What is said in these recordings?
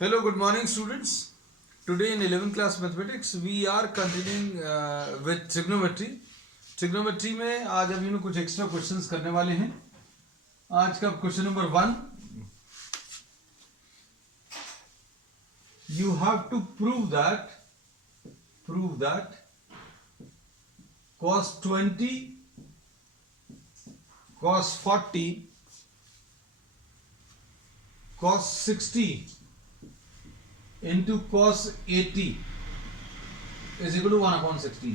Hello, good morning, students. Today in 11th class mathematics we are continuing with trigonometry. Trigonometry में आज हम लोग कुछ एक्स्ट्रा क्वेश्चंस करने वाले हैं. आज का question number 1. You have to prove that cos 20, cos 40, cos 60 into cos 80 is equal to 1/60.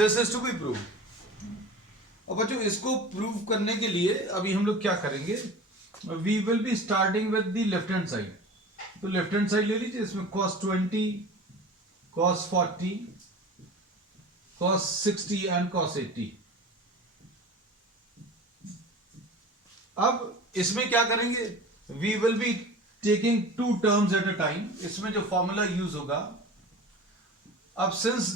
This is to be proved. और बच्चों इसको प्रूव करने के लिए अभी हम लोग क्या करेंगे, we will be starting with the left hand side. तो लेफ्ट हैंड साइड ले लीजिए. इसमें cos 20, cos 40, cos 60 and cos 80. अब इसमें क्या करेंगे, we will be taking two terms at a time. इसमें जो फॉर्मूला यूज होगा, अब since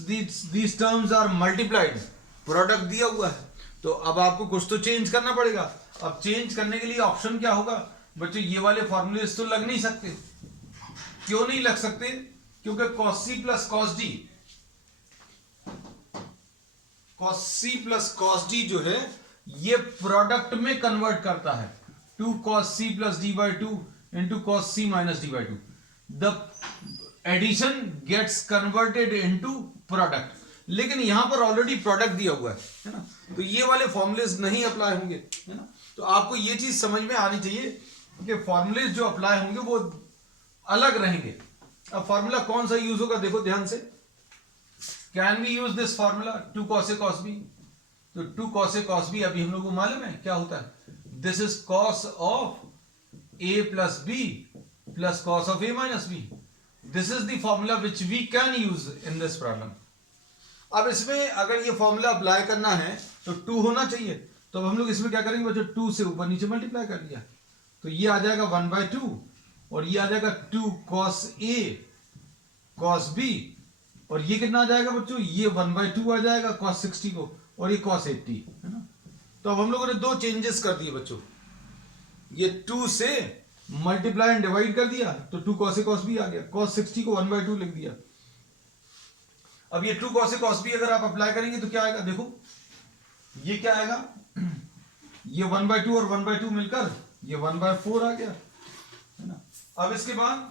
these terms are multiplied, product दिया हुआ है, तो अब आपको कुछ तो चेंज करना पड़ेगा. अब चेंज करने के लिए ऑप्शन क्या होगा बच्चों, ये वाले फॉर्मूले तो लग नहीं सकते. क्यों नहीं लग सकते? क्योंकि cos c plus cos d, cos c plus cos d जो है ये प्रोडक्ट में कन्वर्ट करता है. 2 cos c plus d by 2 into cos c minus d by 2. The addition gets converted into product. लेकिन यहां पर ऑलरेडी प्रोडक्ट दिया हुआ है ना, तो ये वाले फॉर्मूलेज नहीं अप्लाई होंगे, है ना. तो आपको ये चीज समझ में आनी चाहिए कि फॉर्मूलेज जो अप्लाई होंगे वो अलग रहेंगे. अब फॉर्मूला कौन सा यूज होगा, देखो ध्यान से. Can we use this formula 2 cos a cos b? तो 2 cos a cos b अभी हम लोग को मालूम है क्या होता है. This is cos of a plus b plus cos of a minus b. This is the formula which we can use in this problem. अब इसमें अगर ये फॉर्मूला अप्लाई करना है तो 2 होना चाहिए. तो अब हम लोग इसमें क्या करेंगे बच्चों, 2 से ऊपर नीचे मल्टीप्लाई कर लिया तो ये आ जाएगा 1/2 और ये आ जाएगा 2 cos a cos b और ये कितना आ जाएगा बच्चों, ये 1/2 आ जाएगा cos 60 को और ये cos 80, है ना. तो अब हम लोगों ने दो चेंजेस कर दिए बच्चों. ये 2 से मल्टीप्लाई एंड डिवाइड कर दिया तो 2 cos a cos b आ गया. cos 60 को 1/2 लिख दिया. अब ये 2 cos a cos b अगर आप अप्लाई करेंगे तो क्या आएगा, देखो ये क्या आएगा, ये 1/2 और 1/2 मिलकर ये 1/4 आ गया, है ना. अब इसके बाद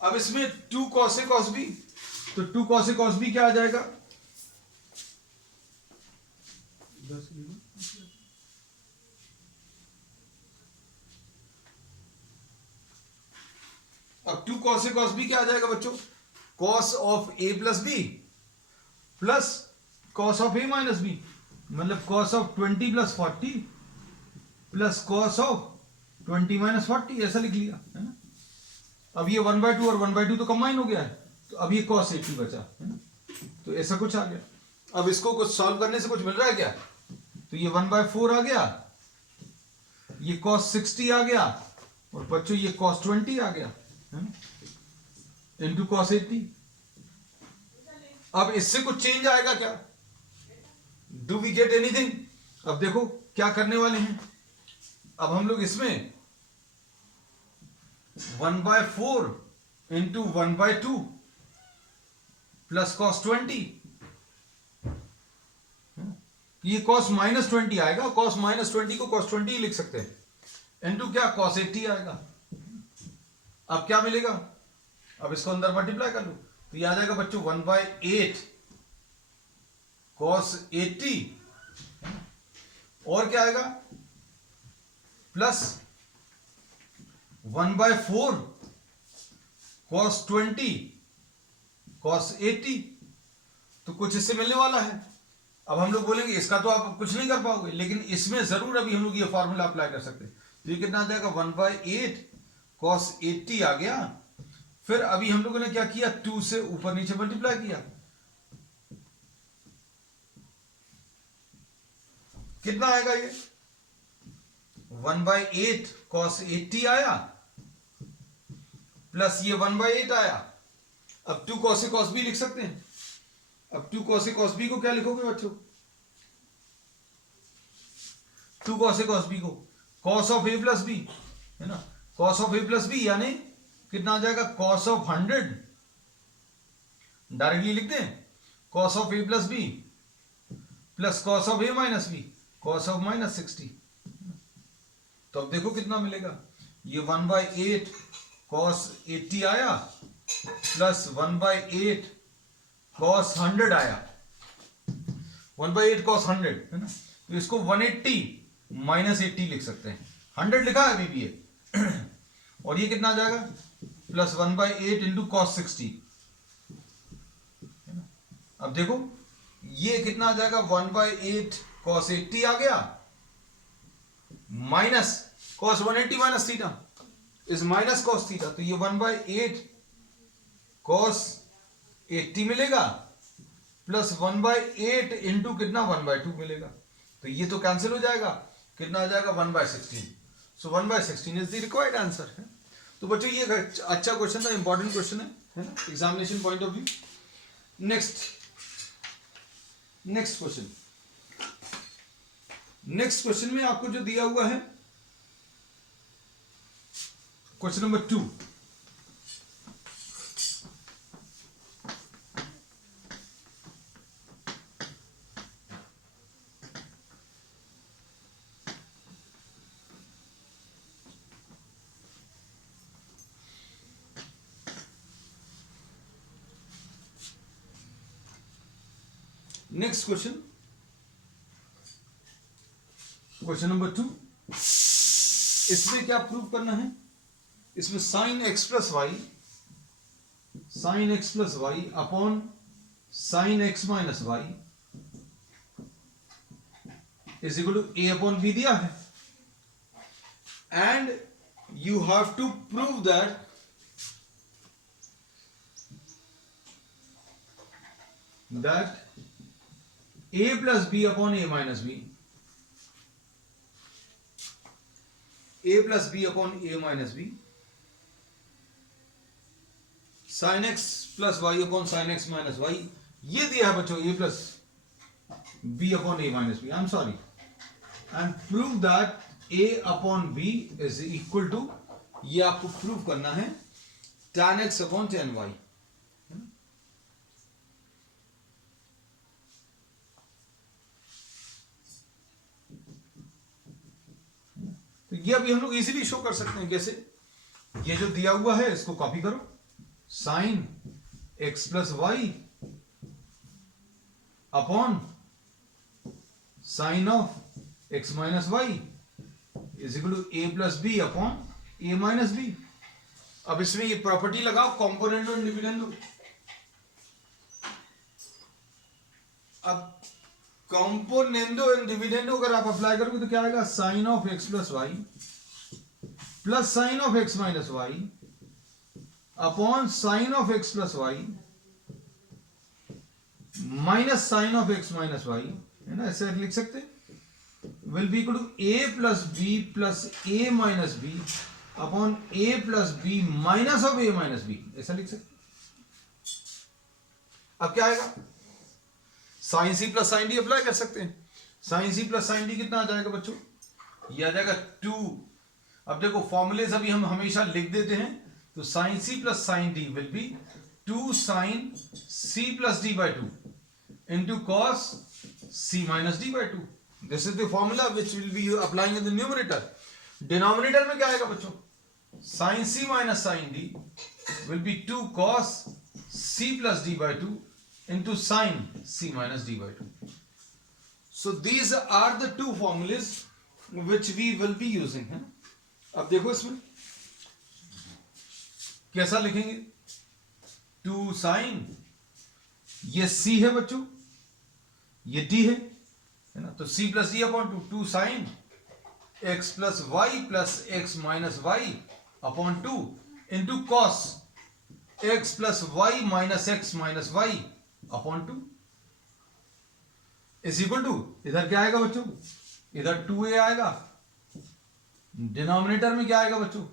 अब इसमें 2 cos a cos b, तो 2 cos a cos b क्या आ जाएगा, अब 2 cos a cos b क्या आ जाएगा बच्चों, cos of a plus b plus cos of a minus b, मतलब cos of 20 plus 40 plus cos of 20 minus 40, ऐसा लिख लिया, है ना. अब ये 1/2 और 1/2 तो कंबाइन हो गया है, तो अब ये cos 80 बचा, है ना. तो ऐसा कुछ आ गया. अब इसको कुछ सॉल्व करने से कुछ मिल रहा है क्या, तो ये 1/4 आ गया, ये cos 60 आ गया और बच्चों ये cos 20 आ गया, इनटू cos 80. अब इससे कुछ चेंज आएगा क्या, डू वी गेट एनीथिंग. अब देखो क्या करने वाले हैं. अब हम लोग इसमें 1/4 इंटू 1/2 प्लस cos 20, ये cos माइनस 20 आएगा. cos माइनस 20 को cos 20 ही लिख सकते हैं. इंटू क्या cos 80 आएगा. अब क्या मिलेगा, अब इसको अंदर मल्टीप्लाई कर लो तो ये आ जाएगा बच्चों 1/8 cos 80 और क्या आएगा प्लस 1/4 cos 20 cos 80. तो कुछ इससे मिलने वाला है. अब हम लोग बोलेंगे इसका तो आप कुछ नहीं कर पाओगे, लेकिन इसमें जरूर अभी हम लोग ये फॉर्मूला अप्लाई कर सकते हैं. तो ये कितना आ जाएगा 1/8 cos 80 आ गया. फिर अभी हम लोगों ने क्या किया, 2 से ऊपर नीचे मल्टीप्लाई किया, कितना आएगा ये 1/8 cos 80 आया प्लस ये 1/8 आया. अब 2 cos a cos b लिख सकते हैं. अब 2 cos a cos b को क्या लिखोगे बच्चों, two cos A cos B को, cos of A plus B है ना, cos of A plus B यानी कितना आ जाएगा, कॉस ऑफ 100, डायरेक्टली लिखते हैं cos of A plus B plus cos of A minus B, cos of -60। तो अब देखो कितना मिलेगा, ये 1/8 कॉस 80 आया प्लस 1/8 कॉस 100 आया, 1/8 कॉस 100 है ना, तो इसको 180 माइनस 80 लिख सकते हैं, 100 लिखा है अभी भी ये और ये कितना आ जाएगा, प्लस 1/8 इंटू कॉस 60 है ना। अब देखो ये कितना आ जाएगा, 1/8 कॉस 80 आ गया minus cos 180 minus theta is minus cos theta, तो ये 1/8 कॉस 80 मिलेगा प्लस 1/8 इंटू कितना 1/2 मिलेगा, तो ये तो कैंसिल हो जाएगा, कितना आ जाएगा 1/16। सो 1/16 इज द रिक्वायर्ड आंसर है। तो बच्चों ये अच्छा क्वेश्चन था, इंपॉर्टेंट क्वेश्चन है ना, examination point of view. Next question में आपको जो दिया हुआ है question number 2, next question number 2, इसमें क्या प्रूव करना है, इसमें sine X plus Y upon sine X minus Y is equal to A upon B दिया है, and you have to prove that a plus b upon a minus b, a plus b upon a minus b, sin x plus y upon sin x minus y, ये दिया है बच्चों a plus b upon a minus b, I'm sorry, and prove that a upon b is equal to, ये आपको prove करना है tan x upon tan y। तो ये अभी हम लोग इजीली शो कर सकते हैं, कैसे, ये जो दिया हुआ है इसको कॉपी करो, sine X plus Y upon sine of X minus Y is equal to A plus B upon A minus B. अब इसमें ये प्रॉपर्टी लगाओ कॉम्पोनेंट और डिविडेंड। अब कॉम्पोनेंडो एंड डिविडेंडो अगर आप अप्लाई करोगे तो क्या आएगा, sine of X plus Y plus sine of X minus Y upon sine of X plus Y minus sine of X minus Y, है ना, ऐसे लिख सकते, will be equal to A plus B plus A minus B upon A plus B minus of A minus B, ऐसा लिख सकते। अब क्या आएगा, sine C plus sine D apply कर सकते हैं, sine C plus sine D कितना आ जाएगा बच्चों, ये आ जाएगा 2। अब देखो फॉर्मूलेज अभी हम हमेशा लिख देते हैं, तो sine C plus sine D will be 2 sine C plus D by 2 into cos C minus D by 2। This is the formula which will be applying in the numerator. Denominator में क्या आएगा बच्चों, sine C minus sine D will be 2 cos C plus D by 2 into sin c minus d by 2. So these are the two formulas which we will be using, है ना। अब देखो इसमें कैसा लिखेंगे, 2 sin, ये c है बच्चों, ये d है ना, तो c plus d upon 2 sin x plus Y plus X minus Y upon 2 into cos x plus Y minus X minus Y upon 2 is equal to, इधर क्या आएगा बच्चों, इधर 2a आएगा, डिनोमिनेटर में क्या आएगा बच्चों,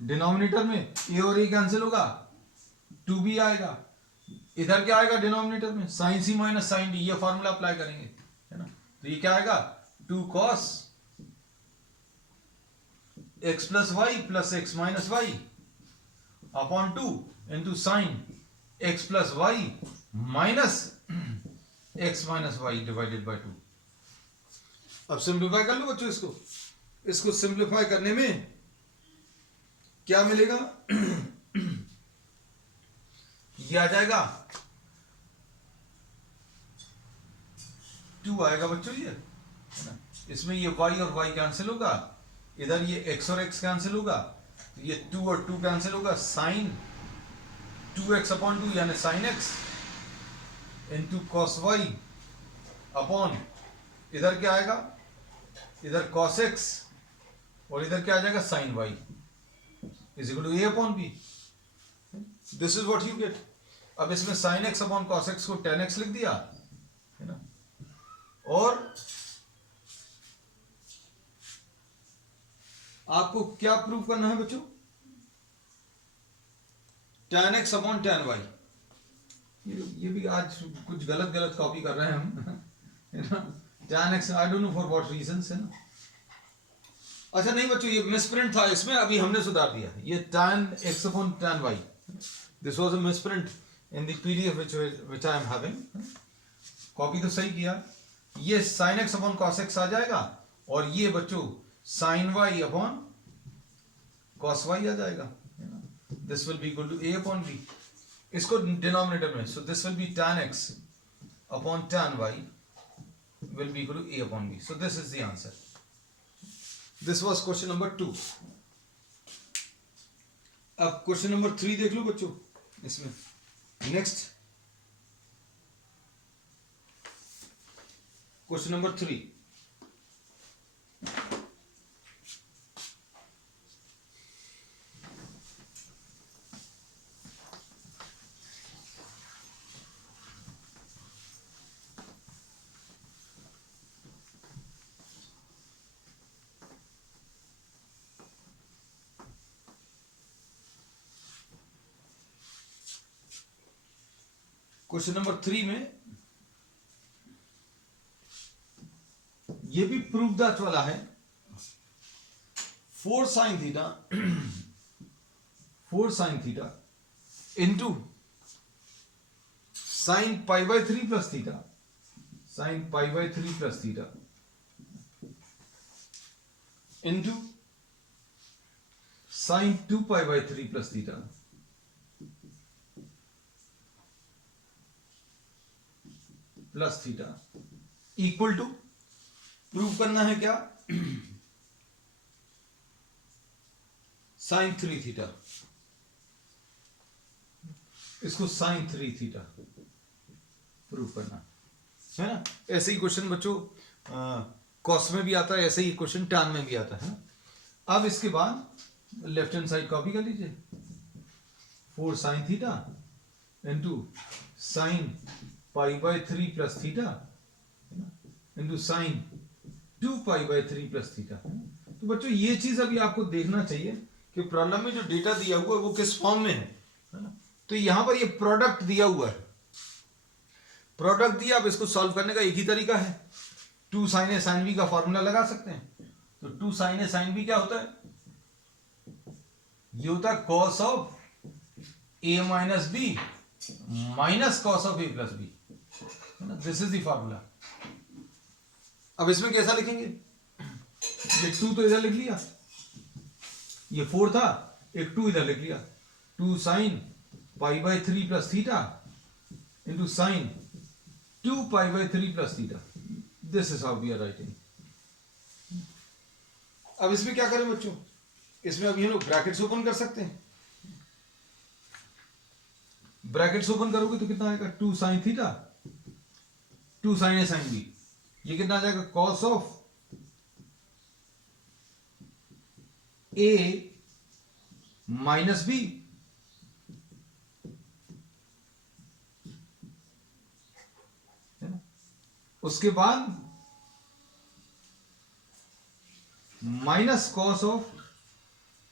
डिनोमिनेटर में a और a कैंसिल होगा, 2b आएगा, इधर क्या आएगा डिनोमिनेटर में, sign C minus sine D, ये फॉर्मूला अप्लाई करेंगे, है ना। तो तो ये क्या आएगा 2 cos x plus Y plus X minus Y upon 2 into sine x plus Y minus X minus Y divided by 2। अब सिंप्लीफाई कर लो बच्चों इसको सिंप्लीफाई करने में क्या मिलेगा ये आ जाएगा 2 आएगा बच्चों ये है ना। इसमें ये y और y कैंसिल होगा, इधर ये x और x कैंसिल होगा, तो ये 2 और 2 कैंसिल होगा, साइन 2x अपॉन 2 यानी sine x into cos y upon इधर क्या आएगा, इधर cos x और इधर क्या आ जाएगा sine y is equal to a upon b। This is what you get. अब इसमें sine x upon cos x को tan x लिख दिया है ना, और आपको क्या प्रूव करना है बच्चों, tan x upon tan y। ये भी आज कुछ गलत कॉपी कर रहे हैं हम है ना, tan x I don't know for what reasons है ना। अच्छा नहीं बच्चों ये मिसप्रिंट था इसमें, अभी हमने सुधार दिया, ये tan x upon tan y, this was a misprint in the PDF which I am having. Copy तो सही किया, ये sin x upon cos x आ जाएगा और ये बच्चों sin y upon cos y आ जाएगा, this will be equal to a upon b। इसको डिनोमिनेटर में, so this will be tan x upon tan y will be equal to a upon b. So this is the answer. This was question number 2. अब question number 3 देख लो बच्चों इसमें। Next question number 3. Question number 3 में ये भी proof that वाला है, 4 sin theta into sine pi by 3 plus theta, sine pi by 3 plus theta into sine 2 pi by 3 plus theta plus theta equal to, prove करना है क्या, sine 3 theta, इसको sine 3 theta prove करना है ना। ऐसे ही क्वेश्चन बच्चों कॉस में भी आता है, ऐसे ही क्वेश्चन टैन में भी आता है। अब इसके बाद लेफ्ट हैंड साइड कॉपी कर लीजिए, 4 sine theta into sine pi by 3 plus theta into sine 2 pi by 3 plus theta. तो बच्चों ये चीज अभी आपको देखना चाहिए कि प्रॉब्लम में जो डेटा दिया हुआ है वो किस फॉर्म में है ना। तो यहां पर ये प्रोडक्ट दिया हुआ है, प्रोडक्ट दिया, अब इसको सॉल्व करने का एक ही तरीका है, 2 sin a sin b का फॉर्मूला लगा सकते हैं। तो 2 sin a sin b क्या होता है, ये होता है cos of a minus b minus cos of a plus b, this is the formula. अब इसमें कैसा लिखेंगे, ये 2 तो इधर लिख लिया, ये 4 था, एक 2 इधर लिख लिया, 2 sine pi by 3 plus theta into sine 2 pi by 3 plus theta, this is how we are writing. अब इसमें क्या करें बच्चों, इसमें अब ये लोग ब्रैकेट्स ओपन कर सकते हैं, ब्रैकेट्स ओपन करोगे तो कितना आएगा, 2 sine theta 2 sine A sine B, ये कितना आ जाएगा, cos of A minus B है ना, उसके बाद minus cos of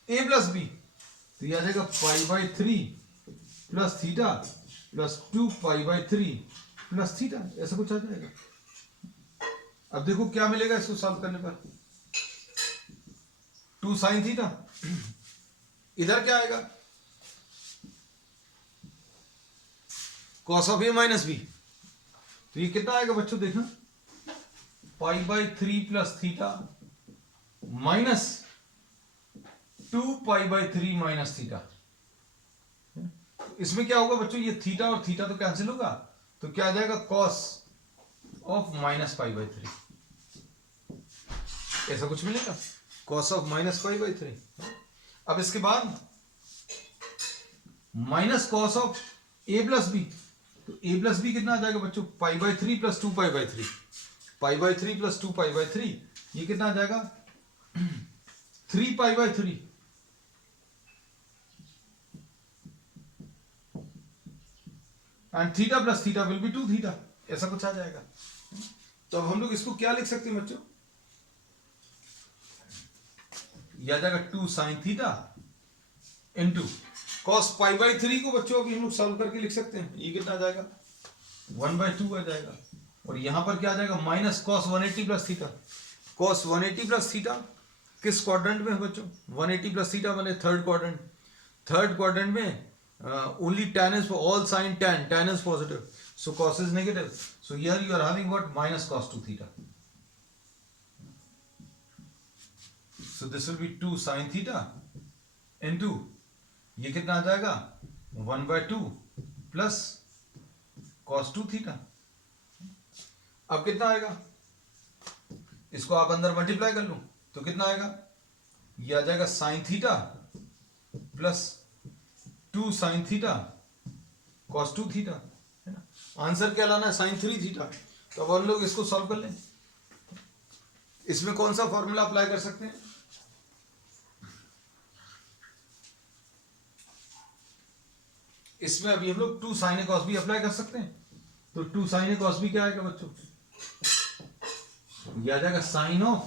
A plus B, तो ये आ जाएगा pi by 3 plus theta plus 2 pi by 3 plus theta, ऐसा कुछ आ जाएगा। अब देखो क्या मिलेगा इसको सॉल्व करने पर, 2 sin थीटा, इधर क्या आएगा cos of A minus B, तो ये कितना आएगा बच्चों देखना, π/3 plus theta minus 2π/3 minus theta. इसमें क्या होगा बच्चों, ये थीटा और थीटा तो कैंसिल होगा, तो क्या आ जाएगा cos ऑफ -π/3, ऐसा कुछ मिलेगा, cos ऑफ -π/3। अब इसके बाद minus cos of a plus B, तो a प्लस बी कितना आ जाएगा बच्चों, π/3 प्लस 2π/3, π/3 प्लस 2π/3, ये कितना आ जाएगा 3π/3, and theta plus theta will be 2 theta, ऐसा कुछ आ जाएगा। तो अब हम लोग इसको क्या लिख सकते हैं बच्चों, यह आ जाएगा 2 sin थीटा इंटू cos π/3 को बच्चों अभी हम लोग सॉल्व करके लिख सकते हैं, ये कितना आ जाएगा 1/2 आ जाएगा, और यहां पर क्या आ जाएगा minus cos 180 plus theta, cos 180 plus theta किस क्वाड्रेंट में है बच्चों, 180 प्लस थीटा बने थर्ड क्वाड्रेंट, थर्ड क्वाड्रेंट में only tan is for all sin tan is positive, so cos is negative, so here you are having what, minus cos 2 theta, so this will be 2 sin theta into ये कितना आ जाएगा 1/2 plus cos 2 theta. अब कितना आएगा, इसको आप अंदर मल्टीप्लाई कर लो तो कितना आएगा, ये आ जाएगा sin theta plus 2 sin theta cos 2 theta, है ना, आंसर क्या लाना है sin 3 थीटा। तो अब हम लोग इसको सॉल्व कर लें, इसमें कौन सा फॉर्मूला अप्लाई कर सकते हैं, इसमें अभी हम लोग 2 sin a cos b apply कर सकते हैं, तो 2 sin a cos b क्या आएगा बच्चों, ये आ जाएगा sine of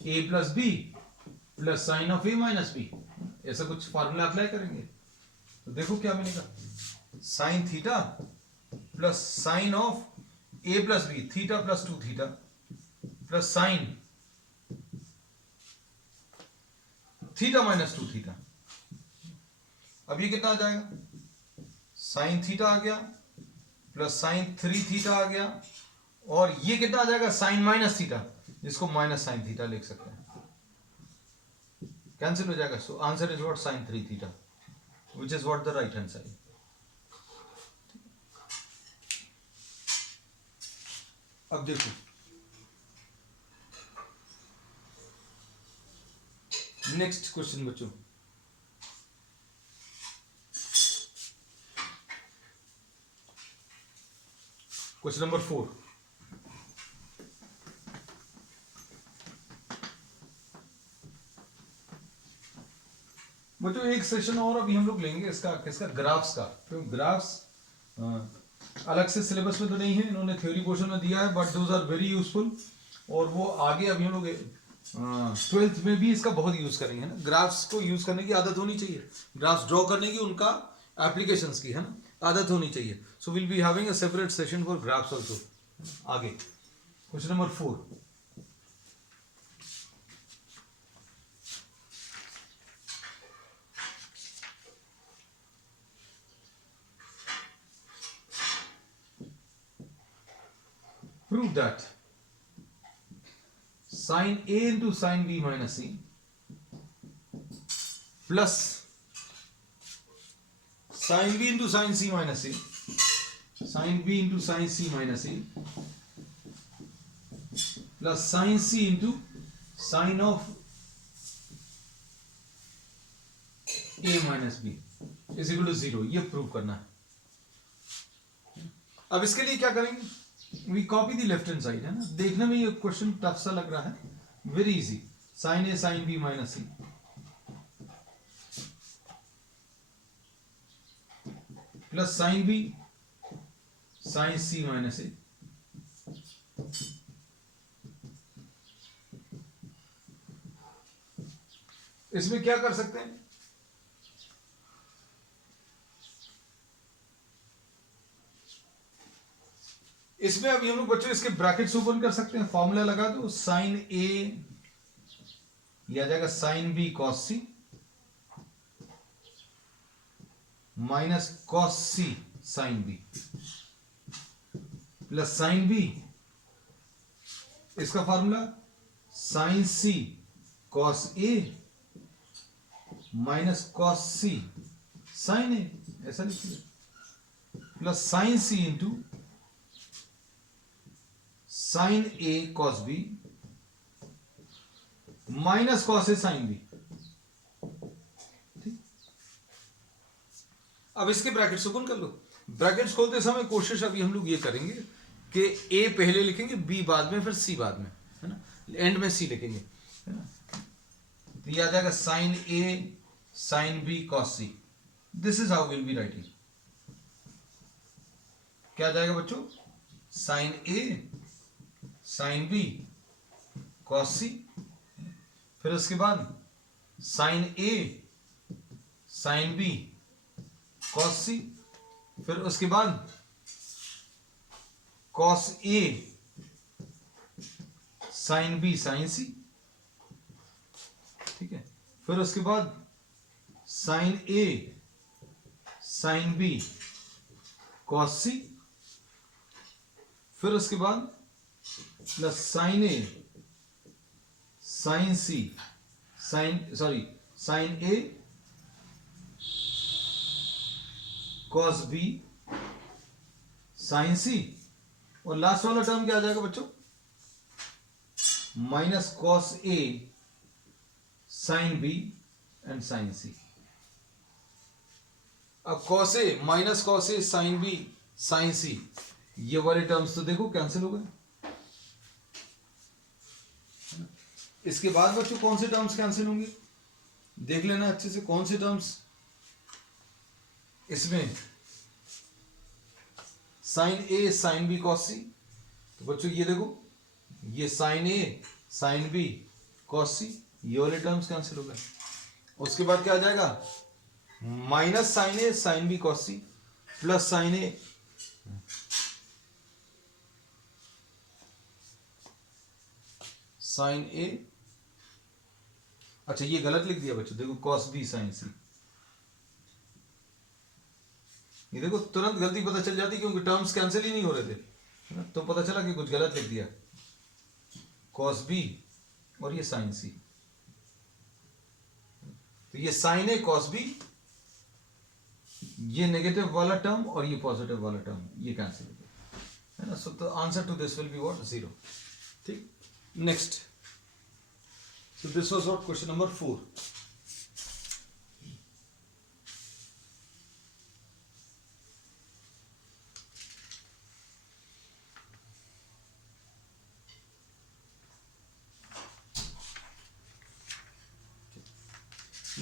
a plus B plus sine of a minus B, ऐसा कुछ फॉर्मूला अप्लाई करेंगे तो देखो क्या मिलेगा, sine theta plus sine of a plus B, theta plus 2 theta plus sine theta minus 2 theta. अब ये कितना आ जाएगा, साइन थीटा आ गया प्लस साइन 3 थीटा आ गया, और ये कितना आ जाएगा साइन माइनस थीटा, जिसको माइनस साइन थीटा लिख सकते हैं, कैंसिल हो जाएगा, so answer is what sine 3 theta, which is what the right hand side। अब देखो नेक्स्ट क्वेश्चन बच्चों, क्वेश्चन नंबर 4, बच्चों एक सेशन और अभी हम लोग लेंगे इसका किसका, ग्राफ्स का, क्योंकि ग्राफ्स अलग से सिलेबस में तो नहीं है, इन्होंने थ्योरी पोर्शन में दिया है, but those are very useful, और वो आगे अभी हम लोग 12th में भी इसका बहुत यूज करेंगे, है ना, ग्राफ्स को यूज करने की आदत होनी चाहिए, ग्राफ्स ड्रॉ करने की, उनका एप्लीकेशंस की, है ना, आदत होनी चाहिए, so will be having a separate session for graphs also आगे। Question number 4, prove that sin A into sin B minus C plus sin B into sin C minus C, sin B into sin C minus C plus sin C into sin of A minus B is equal to 0, ये prove करना है। अब इसके लिए क्या करेंगे, we copy the left hand side, है ना, देखने में ये क्वेश्चन टफ सा लग रहा है, very easy, sine A sine B minus C plus sine B sine C minus A, इसमें क्या कर सकते हैं, इसमें अभी हम लोग बच्चों इसके ब्रैकेट्स ओपन कर सकते हैं, फॉर्मूला लगा दो, साइन ए यह आ जाएगा sine B cos C minus cos C sine B plus sine B, इसका formula sine C cos A minus cos C sine A, ऐसा लिखिए, plus sine C into sine A cos B minus cos A sine B. ठीक, अब इसके brackets open कर लो। Brackets खोलते समय कोशिश अभी हम लोग ये करेंगे कि ए पहले लिखेंगे, बी बाद में, फिर सी बाद में, है ना, एंड में सी लिखेंगे, है ना। तो ये आ जाएगा sine A sine B cos C, this is how will be writing. क्या आ जाएगा बच्चों, sine A sine B cos C, फिर उसके बाद sine A sine B cos C, फिर उसके बाद cos A sine B sine C, ठीक है, फिर उसके बाद sine A sine B cos C, फिर उसके बाद plus sine A sine C sine A cos B sine C, और लास्ट वाला टर्म क्या आ जाएगा बच्चों, minus cos A sine B and sine C. अब cos A minus cos A sine B sine C, ये वाले टर्म्स तो देखो कैंसिल हो गए। इसके बाद बच्चों कौन से टर्म्स कैंसिल होंगे, देख लेना अच्छे से, कौन से टर्म्स इसमें, sign A sine B cos सी, तो बच्चों ये देखो, ये sign A sine B cos सी, ये वाले टर्म्स कैंसिल हो गए। उसके बाद क्या आ जाएगा, minus sine A sine B cos C plus sine A sine A, अच्छा ये गलत लिख दिया बच्चों, देखो कॉस बी साइन सी, ये देखो तुरंत गलती पता चल जाती क्योंकि टर्म्स कैंसिल ही नहीं हो रहे थे, है ना, तो पता चला कि कुछ गलत लिख दिया, कॉस बी और ये साइन सी, तो ये साइन ए कॉस बी, ये नेगेटिव वाला टर्म और ये पॉजिटिव वाला टर्म, ये कैंसिल हो गया, है ना। So the answer to this will be what, 0। ठीक, next, so this was what, question number 4.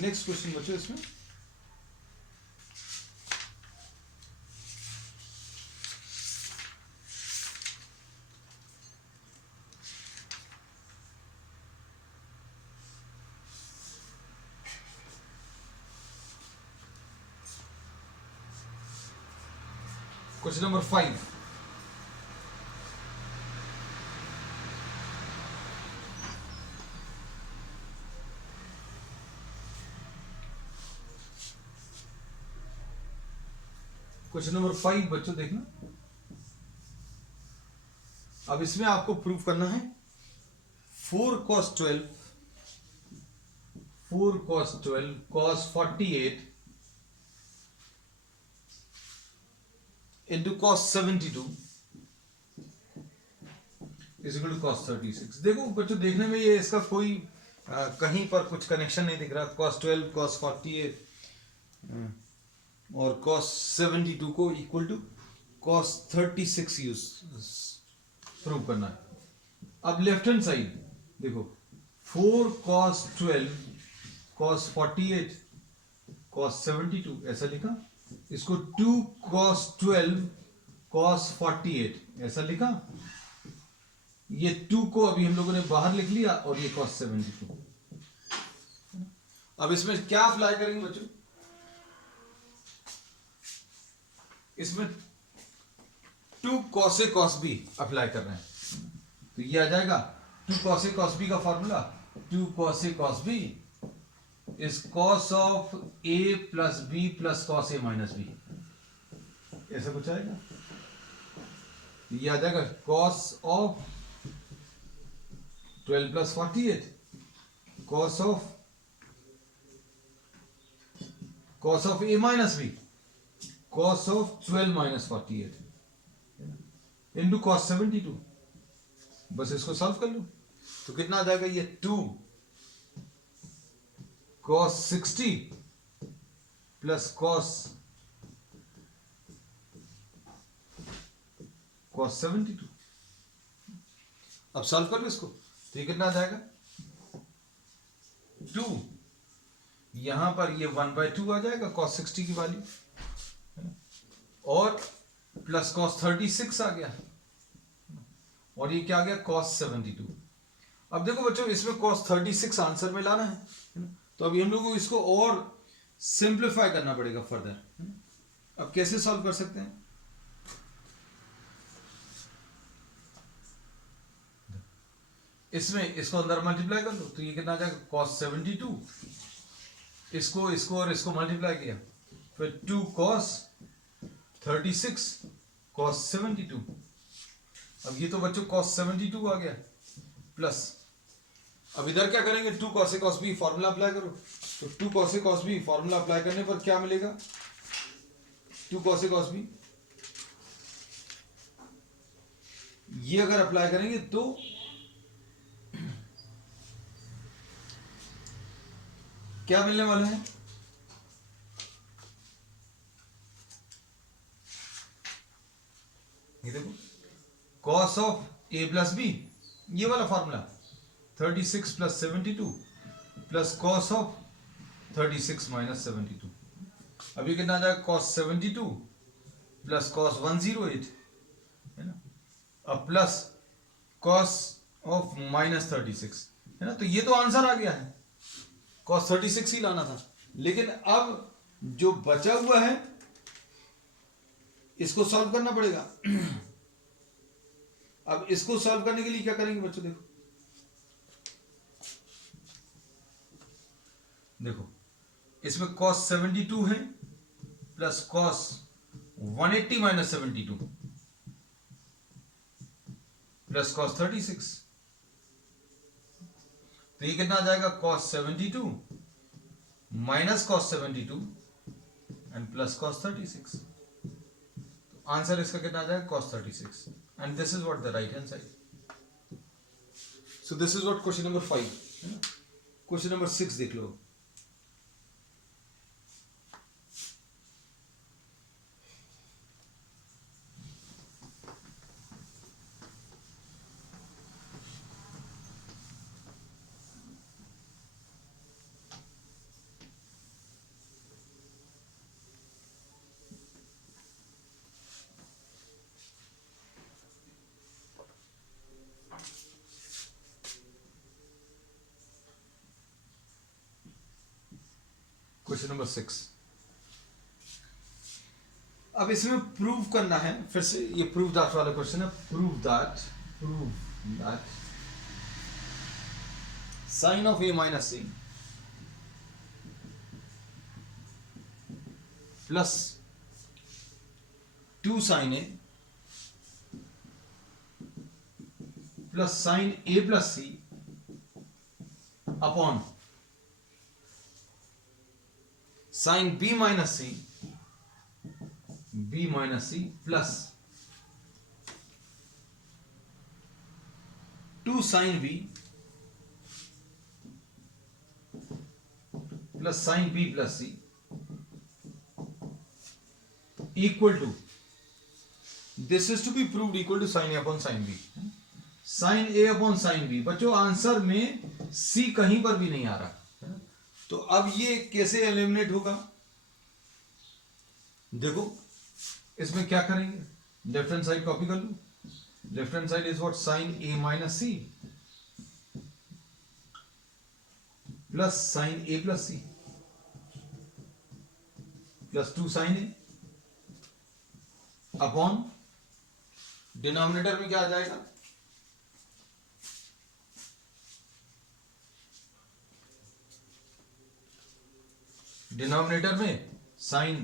Next question बच्चों इसमें, क्वेश्चन नंबर 5। क्वेश्चन नंबर 5 बच्चों देखना, अब इसमें आपको प्रूफ करना है 4 cos 12 cos 48 into cos 72 is equal to cos 36। देखो बच्चों, देखने में ये इसका कोई कहीं पर कुछ कनेक्शन नहीं दिख रहा, cos 12 cos 48 और cos 72 को equal to cos 36 use prove करना है। अब लेफ्ट हैंड साइड देखो, 4 cos 12 cos 48 cos 72 ऐसा लिखा, इसको 2 cos 12 cos 48 ऐसा लिखा, ये 2 को अभी हम लोगों ने बाहर लिख लिया और ये cos 72। अब इसमें क्या अप्लाई करेंगे बच्चों, इसमें two cos A cos B apply कर रहे हैं, तो ये आ जाएगा two cos A cos B का formula, two cos A cos B is cos of A plus B plus cos A minus B, ऐसा कुछ आएगा। ये आ जाएगा cos of 12 plus 48 cos of A minus B cos of 12 minus 48 into cos 72। बस इसको solve कर लो तो कितना आ जाएगा, ये 2 कॉस 60 प्लस कॉस 72। अब सॉल्व कर लो इसको तो ये कितना आ जाएगा 2, यहां पर ये 1/2 आ जाएगा कॉस 60 की वैल्यू, और प्लस कॉस 36 आ गया, और ये क्या आ गया कॉस 72। अब देखो बच्चों इसमें कॉस 36 आंसर में लाना है, तो अभी हम लोग को इसको और सिंप्लीफाई करना पड़ेगा फर्दर। अब कैसे सॉल्व कर सकते हैं, इसमें इसको अंदर मल्टीप्लाई कर लो तो ये कितना आ जाएगा कॉस 72, इसको और इसको मल्टीप्लाई किया, फिर 2 कॉस 36 कॉस 72। अब ये तो बच्चों कॉस 72 आ गया, प्लस अब इधर क्या करेंगे 2 cos A cos B formula apply करो, तो 2 cos A cos B formula apply करने पर क्या मिलेगा 2 कॉस ए कॉस बी, ये अगर अप्लाई करेंगे तो क्या मिलने वाला है, ये देखो cos of A plus B, ये वाला formula 36 plus 72 plus cos of 36 minus 72। अभी कितना आ जाएगा कॉस 72 प्लस कॉस 108 है ना, अब प्लस कॉस ऑफ माइनस 36 है ना, तो ये तो आंसर आ गया है, कॉस 36 ही लाना था। लेकिन अब जो बचा हुआ है इसको सॉल्व करना पड़ेगा। अब इसको सॉल्व करने के लिए क्या करेंगे बच्चों, देखो इसमें cos 72 है plus cos 180 minus 72 plus cos 36, तो ये कितना आ जाएगा cos 72 minus cos 72 and plus cos 36। तो आंसर इसका कितना आ जाएगा cos 36, and this is what the right hand side. So this is what question number 5 है ना। क्वेश्चन नंबर 6 देख लो। क्वेश्चन नंबर 6, अब इसमें प्रूव करना है, फिर से ये प्रूव दैट वाला क्वेश्चन है। Prove that sine of A minus C plus 2 sine A plus sine A plus C upon sine B minus C plus 2 sine B plus sine B plus C equal to, this is to be proved equal to sine A upon sine B. Sine A upon sine B, बच्चों answer में C कहीं पर भी नहीं आ रहा, तो अब ये कैसे एलिमिनेट होगा, देखो इसमें क्या करेंगे, लेफ्ट हैंड साइड कॉपी कर लो। Left hand side is what sine A minus C plus sine A plus C plus 2 sine A upon denominator में क्या आ जाएगा, डिनोमिनेटर में sine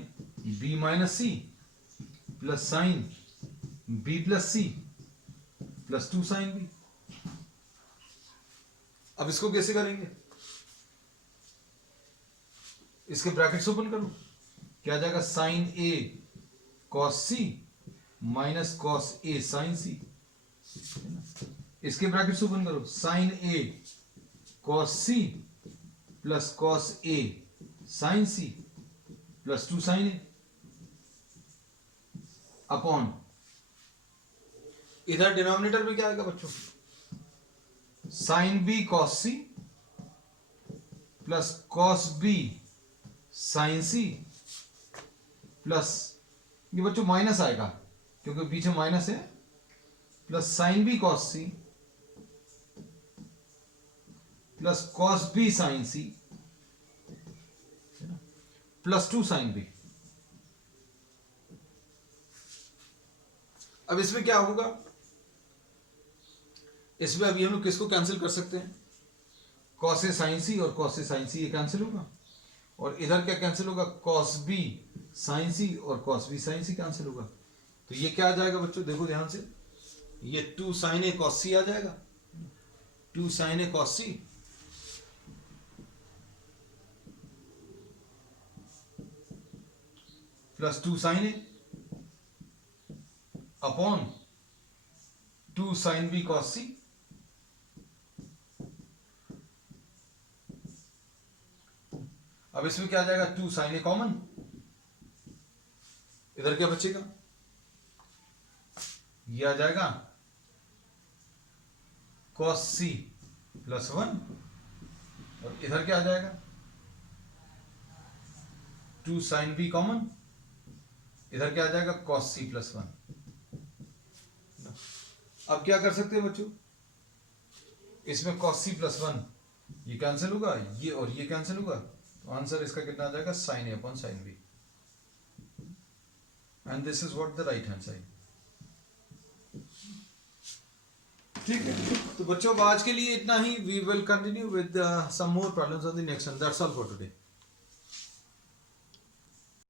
B minus C plus sine B plus C plus 2 sine B. अब इसको कैसे करेंगे, इसके ब्रैकेट्स ओपन करो, क्या आ जाएगा, sine A cos C minus cos A sine C. इसके ब्रैकेट्स ओपन करो, sine A cos C plus cos A sine C plus 2 sine A upon, इधर डिनोमिनेटर में क्या आएगा बच्चों, sine B cos C plus cos B sine C plus, ये बच्चों minus आएगा क्योंकि पीछे माइनस है, plus sine B cos C plus cos B sine C plus 2 sine B. अब इसमें क्या होगा, इसमें अभी हम लोग किसको कैंसिल कर सकते हैं, कॉस ए साइन सी और कॉस ए साइन सी ये कैंसिल होगा, और इधर क्या कैंसिल होगा, कॉस बी साइन सी और कॉस बी साइन सी कैंसिल होगा। तो ये क्या आ जाएगा बच्चों, देखो ध्यान से, ये 2 साइन ए कॉस सी आ जाएगा, 2 sine A cos C plus 2 sine A upon 2 sine B cos सी। अब इसमें क्या आ जाएगा, 2 साइन ए कॉमन, इधर क्या बचेगा, ये आ जाएगा कॉस सी प्लस 1, और इधर क्या आ जाएगा, 2 साइन बी कॉमन, इधर क्या आ जाएगा, कॉस सी प्लस 1। अब क्या कर सकते हैं बच्चों, इसमें कॉस सी प्लस 1 ये कैंसिल होगा, ये और ये कैंसिल होगा, तो आंसर इसका कितना आ जाएगा, sine A upon sine B, and this is what the right hand side. ठीक है, तो बच्चों आज के लिए इतना ही, we will continue with some more problems on the next one, that's all for today.